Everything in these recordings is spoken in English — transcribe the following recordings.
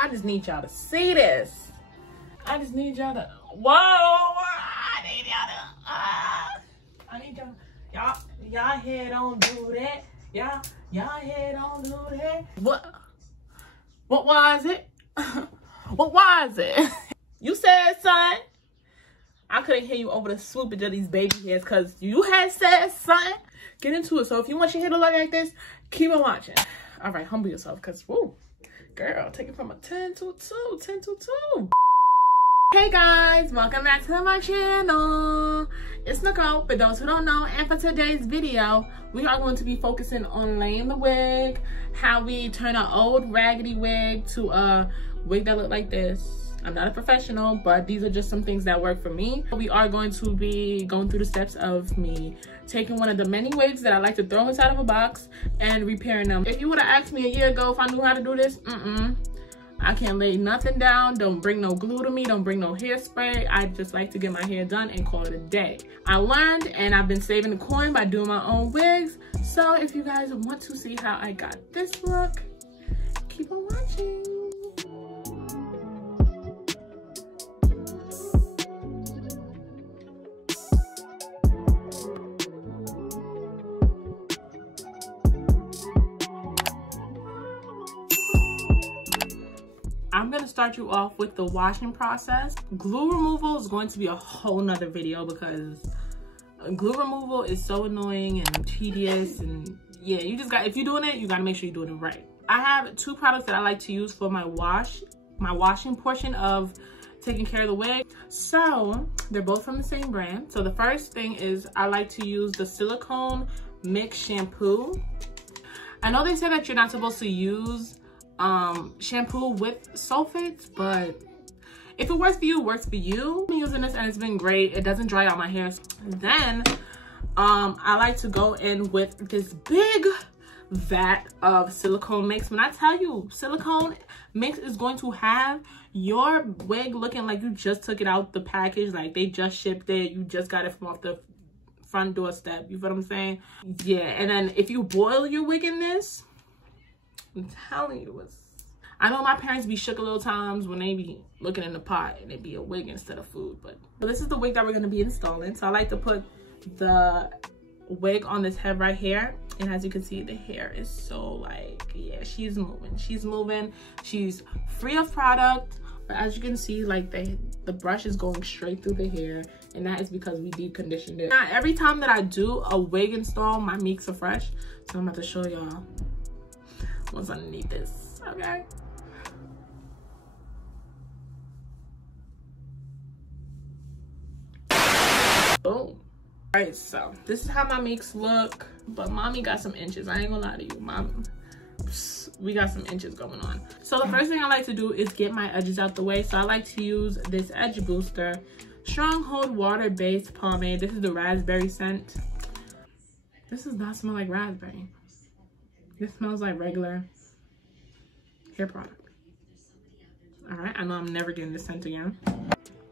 I just need y'all to see this. I just need y'all to, whoa, I need y'all to, y'all head don't do that. Y'all head don't do that. What was it? What was it? You said, son. I couldn't hear you over the swoopage of these baby hairs because you had said, son. Get into it. So if you want your hair to look like this, keep on watching. All right, humble yourself because, woo, girl, take it from a 10 to a 2, 10 to 2. Hey guys, welcome back to my channel. It's Nicole, for those who don't know, and for today's video, we are going to be focusing on laying the wig, how we turn an old raggedy wig to a wig that look like this. I'm not a professional, but these are just some things that work for me. We are going to be going through the steps of me taking one of the many wigs that I like to throw inside of a box and repairing them. If you would have asked me a year ago if I knew how to do this, I can't lay nothing down. Don't bring no glue to me. Don't bring no hairspray. I just like to get my hair done and call it a day. I learned and I've been saving the coin by doing my own wigs. So if you guys want to see how I got this look, keep on watching. I'm gonna start you off with the washing process. Glue removal is going to be a whole nother video because glue removal is so annoying and tedious, and yeah, you just got, if you're doing it, you gotta make sure you're doing it right. I have two products that I like to use for my washing portion of taking care of the wig. So they're both from the same brand. So the first thing is I like to use the silicone mix shampoo. I know they say that you're not supposed to use shampoo with sulfates, but if it works for you, it works for you. I'm using this and it's been great. It doesn't dry out my hair. Then I like to go in with this big vat of silicone mix. When I tell you silicone mix is going to have your wig looking like you just took it out the package, like they just shipped it, you just got it from off the front doorstep, you feel what I'm saying? Yeah. And then if you boil your wig in this, I'm telling you, I know my parents be shook a little times when they be looking in the pot and it be a wig instead of food. But this is the wig that we're going to be installing. So I like to put the wig on this head right here. And as you can see, the hair is so like, yeah, she's moving. She's moving. She's free of product. But as you can see, like the brush is going straight through the hair. And that is because we deep conditioned it. Now, every time that I do a wig install, my meeks are fresh. So I'm about to show y'all what's underneath this, okay? Boom. All right, so this is how my meeks look, but mommy got some inches. I ain't gonna lie to you, mom. We got some inches going on. So the first thing I like to do is get my edges out the way. So I like to use this edge booster stronghold water-based pomade. This is the raspberry scent. This does not smell like raspberry. This smells like regular hair product. All right, I know I'm never getting this scent again.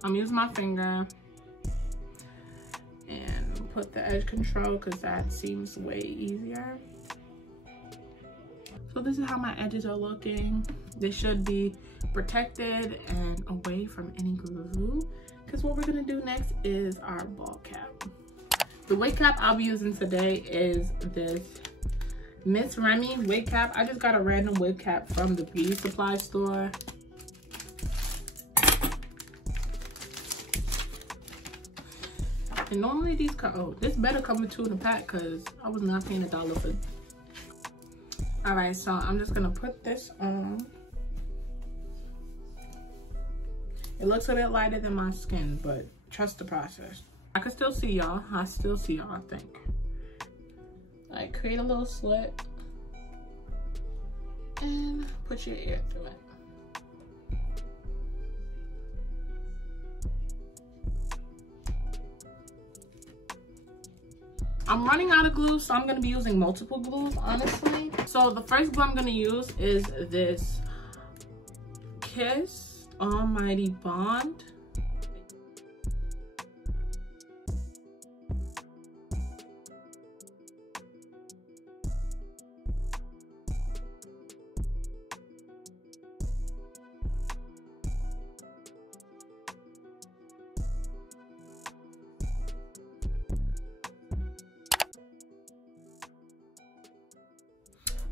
I'm using my finger and put the edge control because that seems way easier. So this is how my edges are looking. They should be protected and away from any glue, because what we're gonna do next is our ball cap. The wig cap I'll be using today is this Miss Remy wig cap. I just got a random wig cap from the beauty supply store. And normally these come, oh, this better come with 2 in a pack because I was not paying $1 for it. All right, so I'm just gonna put this on. It looks a bit lighter than my skin, but trust the process. I can still see y'all. I still see y'all, I think. Like, create a little slit and put your ear through it. I'm running out of glue, so I'm gonna be using multiple glues, honestly. So the first glue I'm gonna use is this Kiss Almighty Bond.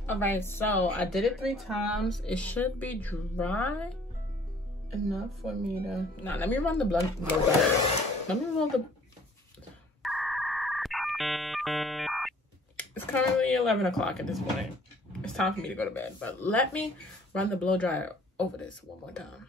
All right, so I did it 3 times. It should be dry enough for me to... Now, let me run the blow dryer. Let me roll the... It's currently 11 o'clock at this point. It's time for me to go to bed, but let me run the blow dryer over this one more time.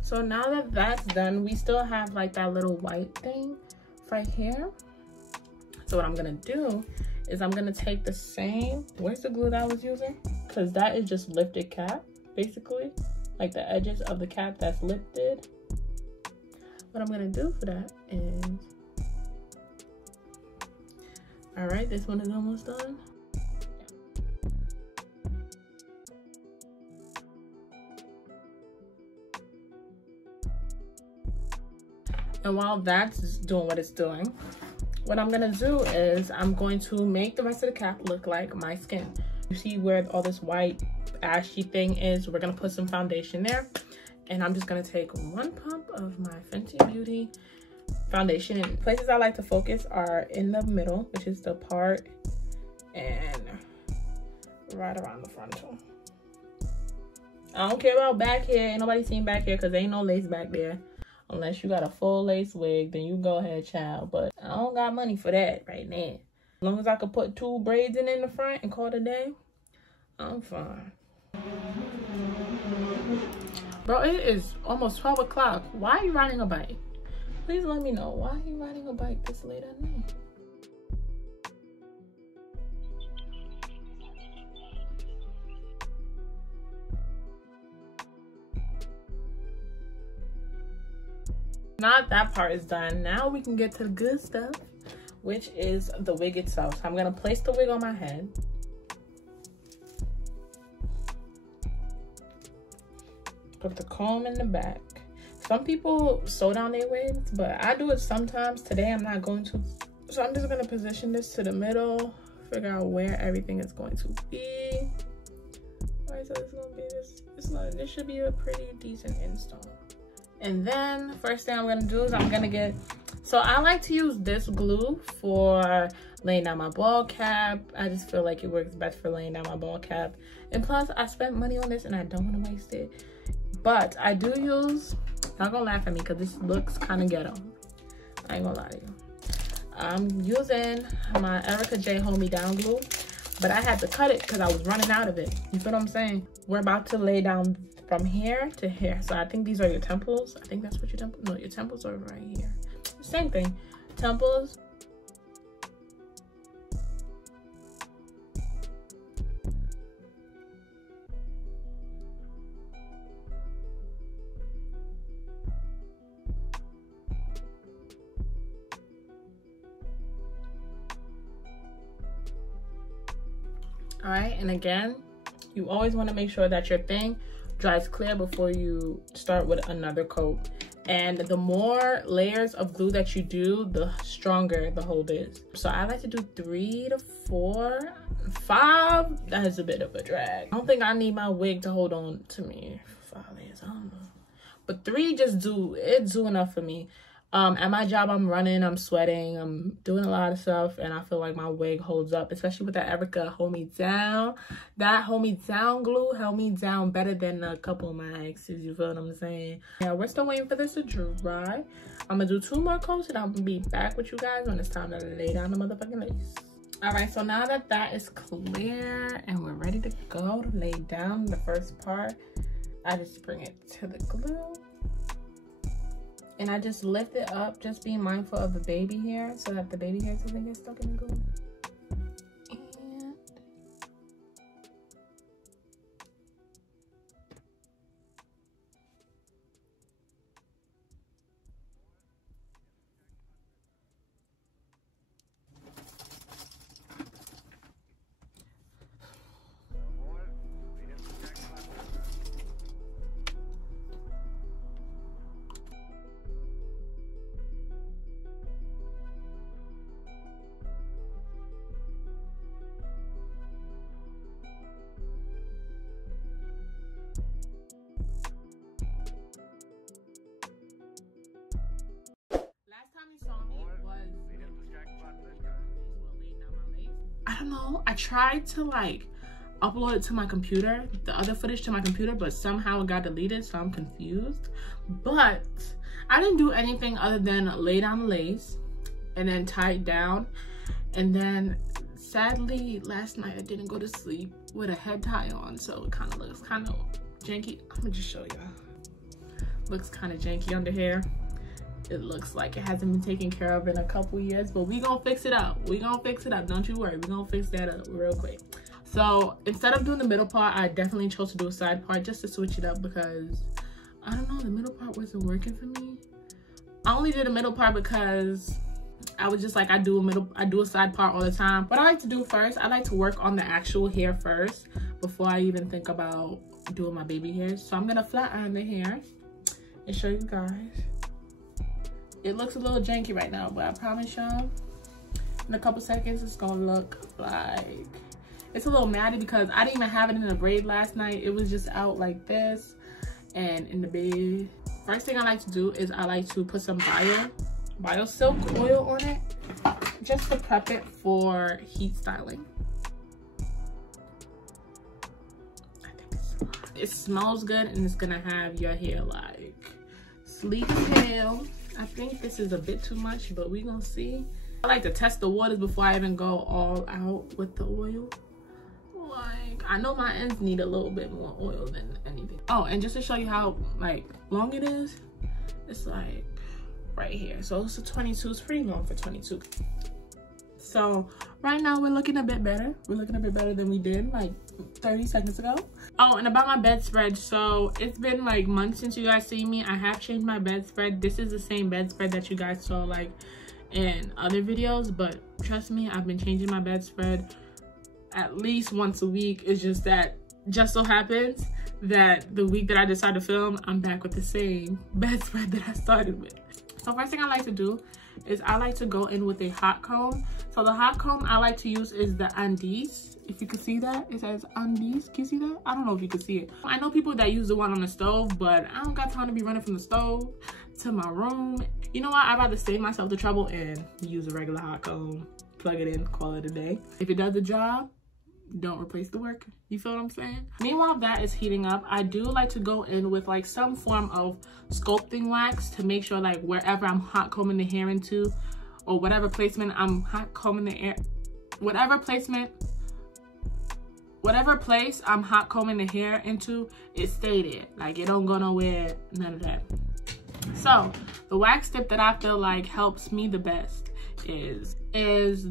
So now that that's done, we still have like that little white thing right here. So what I'm gonna do is I'm gonna take the same, where's the glue that I was using? Because that is just lifted cap, basically. Like the edges of the cap that's lifted. What I'm gonna do for that is, all right, this one is almost done. And while that's doing what it's doing, what I'm gonna do is I'm going to make the rest of the cap look like my skin. You see where all this white ashy thing is? We're gonna put some foundation there. And I'm just gonna take 1 pump of my Fenty Beauty foundation. And places I like to focus are in the middle, which is the part, and right around the frontal. I don't care about back hair. Ain't nobody seen back hair because there ain't no lace back there. Unless you got a full lace wig, then you go ahead, child. But I don't got money for that right now. As long as I could put 2 braids in the front and call it a day, I'm fine. Bro, it is almost 12 o'clock. Why are you riding a bike? Please let me know. Why are you riding a bike this late at night? Now that part is done, now we can get to the good stuff, which is the wig itself. So I'm gonna place the wig on my head. Put the comb in the back. Some people sew down their wigs, but I do it sometimes. Today I'm not going to. So I'm just gonna position this to the middle, figure out where everything is going to be. Alright, so it's gonna be this. This should be a pretty decent install. And then first thing I'm gonna do is I'm gonna get, so I like to use this glue for laying down my ball cap. I just feel like it works best for laying down my ball cap. And plus I spent money on this and I don't wanna waste it. But I do use, not gonna laugh at me because this looks kind of ghetto. I ain't gonna lie to you. I'm using my Erica J Hold Me Down glue, but I had to cut it because I was running out of it. You feel what I'm saying? We're about to lay down from here to here. So I think these are your temples. I think that's what your temples, no, your temples are right here. Same thing, temples. All right, and again, you always want to make sure that your thing dries clear before you start with another coat. And the more layers of glue that you do, the stronger the hold is. So I like to do 3 to 4, 5. That is a bit of a drag. I don't think I need my wig to hold on to me for 5 layers. I don't know. But 3 just do, it's do enough for me. At my job, I'm running, I'm sweating, I'm doing a lot of stuff, and I feel like my wig holds up, especially with that Erica Hold Me Down. That Hold Me Down glue held me down better than a couple of my exes, you feel what I'm saying? Yeah, we're still waiting for this to dry. I'm gonna do 2 more coats, and I'm gonna be back with you guys when it's time to lay down the motherfucking lace. All right, so now that that is clear and we're ready to go to lay down the first part, I just bring it to the glue. And I just lift it up, just being mindful of the baby hair so that the baby hair doesn't get stuck in the glue. And don't know. I tried to like upload it to my computer, the other footage to my computer, but somehow it got deleted, so I'm confused. But I didn't do anything other than lay down the lace and then tie it down. And then sadly, last night I didn't go to sleep with a head tie on, so it kind of looks kind of janky. I'm gonna just show y'all. Looks kind of janky under here. It looks like it hasn't been taken care of in a couple years, but we gonna fix it up. We gonna fix it up, don't you worry. We gonna fix that up real quick. So instead of doing the middle part, I definitely chose to do a side part just to switch it up, because I don't know, the middle part wasn't working for me. I only did a middle part because I was just like, I do a side part all the time. What I like to do first, I like to work on the actual hair first before I even think about doing my baby hairs. So I'm gonna flat iron the hair and show you guys. It looks a little janky right now, but I promise y'all in a couple seconds it's gonna look like, it's a little matty because I didn't even have it in a braid last night. It was just out like this and in the bed. First thing I like to do is I like to put some bio silk oil on it just to prep it for heat styling. I think it smells good and it's gonna have your hair like sleek as hell. I think this is a bit too much, but we gonna see. I like to test the waters before I even go all out with the oil. Like, I know my ends need a little bit more oil than anything. Oh, and just to show you how like long it is, it's like right here. So it's a 22, it's pretty long for 22. So right now we're looking a bit better. We're looking a bit better than we did like 30 seconds ago. Oh, and about my bedspread, so it's been like months since you guys seen me. I have changed my bedspread. This is the same bedspread that you guys saw like in other videos, but trust me, I've been changing my bedspread at least once a week. It's just that just so happens that the week that I decide to film, I'm back with the same bedspread that I started with. So first thing I like to do is I like to go in with a hot comb. So the hot comb I like to use is the Andes. If you can see that, it says Andes. Can you see that? I don't know if you can see it. I know people that use the one on the stove, but I don't got time to be running from the stove to my room. You know what? I'd rather save myself the trouble and use a regular hot comb, plug it in, call it a day. If it does the job, don't replace the work. You feel what I'm saying? Meanwhile that is heating up, I do like to go in with like some form of sculpting wax to make sure like wherever I'm hot combing the hair into, or whatever placement I'm hot combing the hair, whatever place I'm hot combing the hair into, it stay there. Like it don't go nowhere, none of that. So the wax tip that I feel like helps me the best is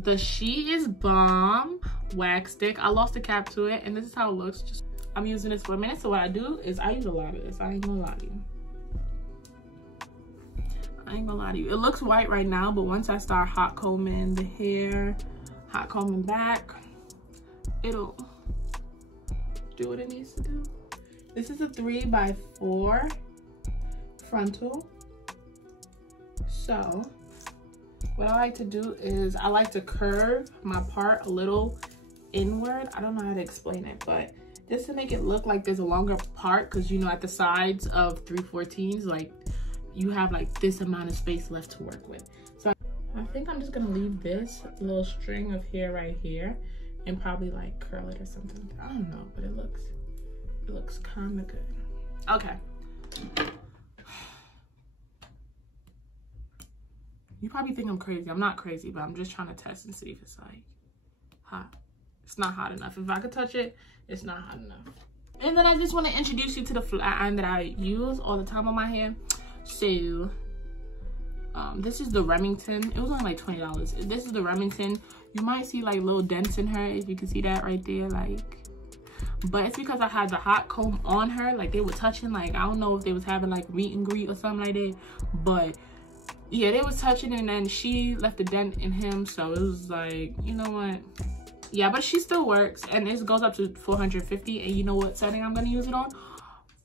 the She Is Bomb wax stick. I lost the cap to it and this is how it looks. I'm using this for a minute. So what I do is I use a lot of this. I ain't gonna lie to you. It looks white right now, but once I start hot combing the hair, hot combing back, it'll do what it needs to do. This is a 3x4 frontal. So what I like to do is I like to curve my part a little inward. I don't know how to explain it, but just to make it look like there's a longer part, because you know at the sides of 3/14s, like you have like this amount of space left to work with. So I think I'm just gonna leave this little string of hair right here and probably like curl it or something. I don't know, but it looks kind of good. Okay. You probably think I'm crazy. I'm not crazy, but I'm just trying to test and see if it's like hot. It's not hot enough. If I could touch it, it's not hot enough. And then I just want to introduce you to the flat iron that I use all the time on my hair. So this is the Remington. It was only like $20. This is the Remington. You might see like little dents in her, if you can see that right there, like, but it's because I had the hot comb on her. Like they were touching, like I don't know if they was having like meet and greet or something like that, but yeah, they was touching and then she left a dent in him. So it was like, you know what? Yeah, but she still works and it goes up to 450. And you know what setting I'm gonna use it on?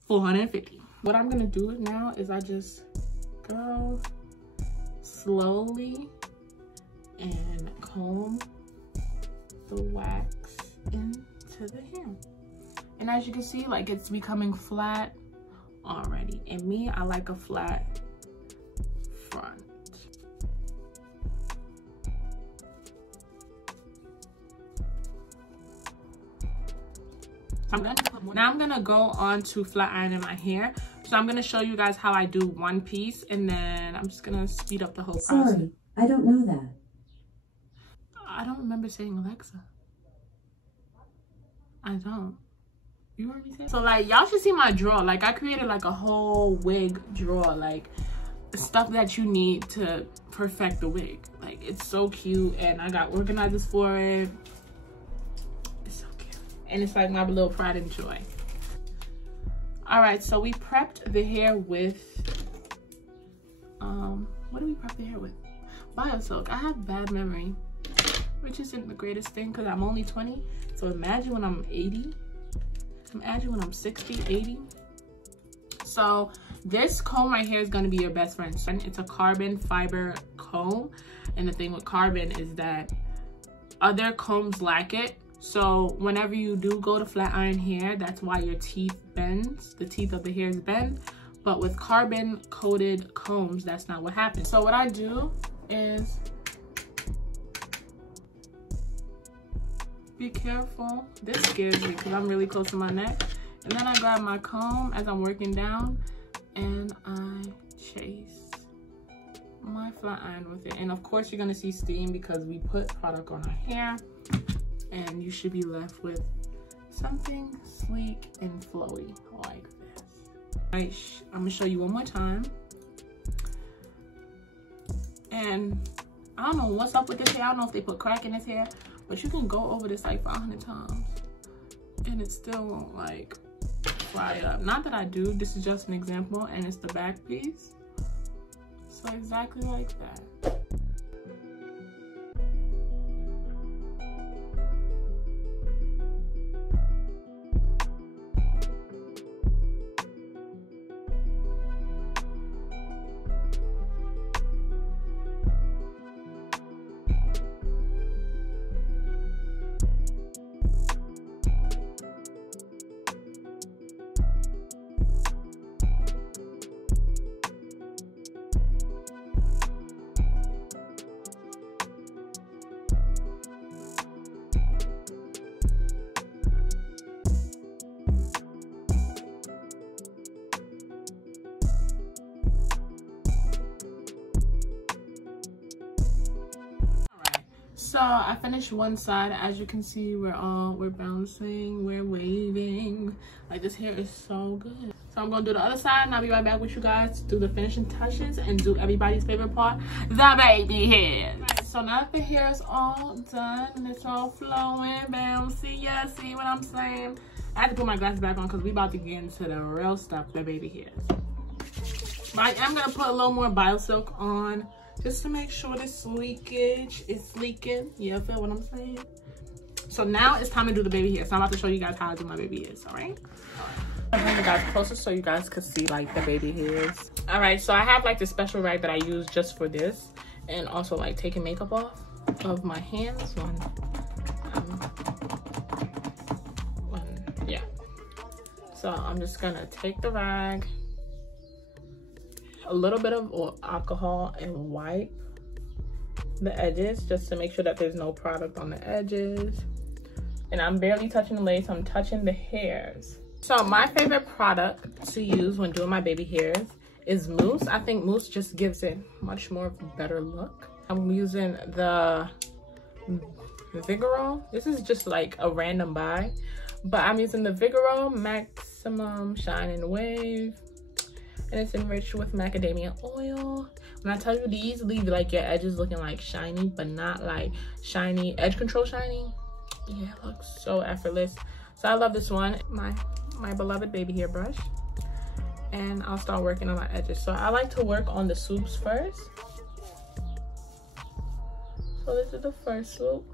450. What I'm gonna do now is I just go slowly and comb the wax into the hair. And as you can see, like it's becoming flat already. And me, I like a flat front. Now I'm gonna go on to flat ironing my hair. So I'm gonna show you guys how I do one piece, and then I'm just gonna speed up the whole process. Sorry, I don't know that. I don't remember saying Alexa. I don't. You heard me say? So like, y'all should see my drawer. Like, I created like a whole wig drawer, like stuff that you need to perfect the wig. Like, it's so cute, and I got organizers for it. It's so cute, and it's like my little pride and joy. All right, so we prepped the hair with what do we prep the hair with? Biosilk. I have bad memory, which isn't the greatest thing because I'm only 20. So imagine when I'm 80. Imagine when I'm 60, 80. So this comb right here is going to be your best friend. It's a carbon fiber comb, and the thing with carbon is that other combs lack it. So whenever you do go to flat iron hair, that's why your teeth bends. The teeth of the hairs bend. But with carbon coated combs, that's not what happens. So what I do is, be careful. This scares me because I'm really close to my neck. And then I grab my comb as I'm working down, and I chase my flat iron with it. And of course you're gonna see steam because we put product on our hair, and you should be left with something sleek and flowy like this. Right, I'm gonna show you one more time. And I don't know what's up with this hair. I don't know if they put crack in this hair, but you can go over this like 500 times and it still won't like fly up. Not that I do, this is just an example, and it's the back piece. So exactly like that. So I finished one side. As you can see, we're bouncing, we're waving. Like, this hair is so good. So I'm gonna do the other side, and I'll be right back with you guys to do the finishing touches and do everybody's favorite part, the baby hair. Right, so now that the hair is all done and it's all flowing, bouncy, yeah, see what I'm saying? I had to put my glasses back on because we about to get into the real stuff, the baby hairs. But I am gonna put a little more Biosilk on, just to make sure this leakage is leaking. Yeah, feel what I'm saying? So now it's time to do the baby hair. So I'm about to show you guys how I do my baby hairs, all right? I'm bring you guys closer so you guys can see like the baby hairs. All right, so I have like this special rag that I use just for this, and also like taking makeup off of my hands yeah. So I'm just gonna take the rag, a little bit of alcohol, and wipe the edges just to make sure that there's no product on the edges. And I'm barely touching the lace, I'm touching the hairs. So my favorite product to use when doing my baby hairs is mousse. I think mousse just gives it much more of a better look. I'm using the Vigoro. This is just like a random buy, but I'm using the Vigoro Maximum Shine and Wave, and it's enriched with macadamia oil. When I tell you, these leave like your edges looking like shiny, but not like shiny edge control shiny. Yeah, it looks so effortless. So I love this one, my beloved baby hair brush, and I'll start working on my edges. So I like to work on the swoops first. So this is the first swoop,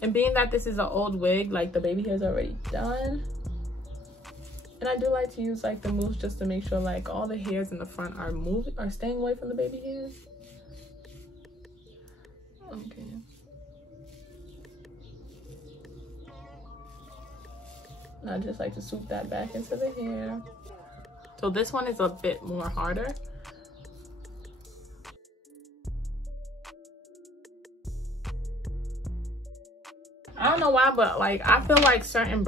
and being that this is an old wig, like the baby hair is already done. And I do like to use like the mousse just to make sure like all the hairs in the front are staying away from the baby hairs. Okay. And I just like to swoop that back into the hair. So this one is a bit more harder. I don't don't know why, but like I feel like certain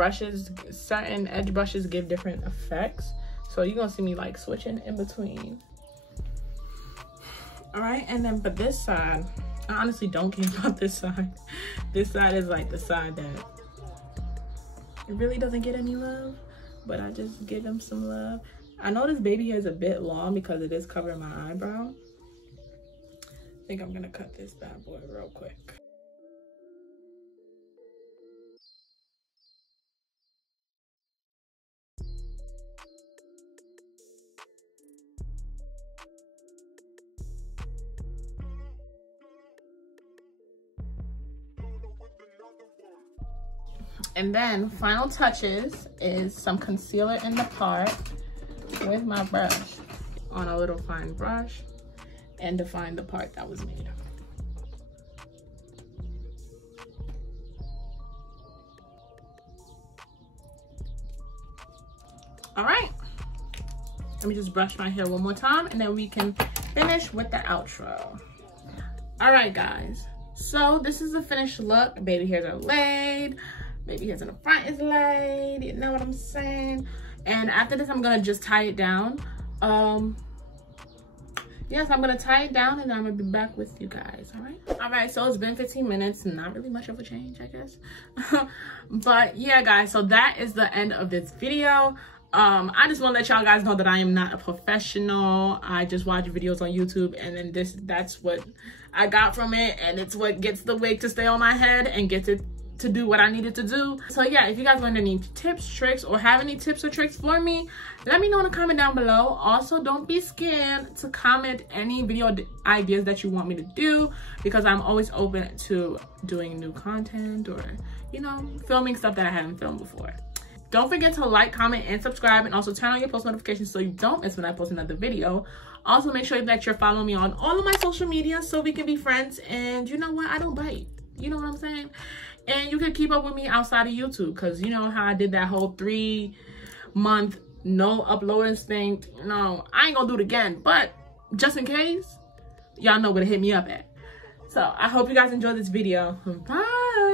edge brushes give different effects. So you're gonna see me like switching in between. All right, and then for this side, I honestly don't care about this side. This side is like the side that it really doesn't get any love, but I just give him some love. I know this baby hair is a bit long because it is covering my eyebrow. I think I'm gonna cut this bad boy real quick. And then final touches is some concealer in the part with my brush on a little fine brush and define the part that was made. All right, let me just brush my hair one more time and then we can finish with the outro. All right, guys, so this is the finished look. Baby hairs are laid. Baby hairs in the front is laid. You know what I'm saying? And after this, I'm gonna just tie it down. Yes, I'm gonna tie it down and then I'm gonna be back with you guys. All right, so it's been 15 minutes. Not really much of a change, I guess. But yeah, guys, so that is the end of this video. I just want to let y'all guys know that I am not a professional. I just watch videos on YouTube, and then that's what I got from it, and it's what gets the wig to stay on my head and gets it to do what I needed to do. So yeah, if you guys want any tips, tricks, or have any tips or tricks for me, let me know in the comment down below. Also, don't be scared to comment any video ideas that you want me to do, because I'm always open to doing new content or, you know, filming stuff that I haven't filmed before. Don't forget to like, comment, and subscribe, and also turn on your post notifications so you don't miss when I post another video. Also, make sure that you're following me on all of my social media so we can be friends. And you know what? I don't bite. You know what I'm saying? And you can keep up with me outside of YouTube, because you know how I did that whole 3-month no uploading thing. No, I ain't gonna do it again, but just in case, y'all know where to hit me up at. So I hope you guys enjoyed this video. Bye.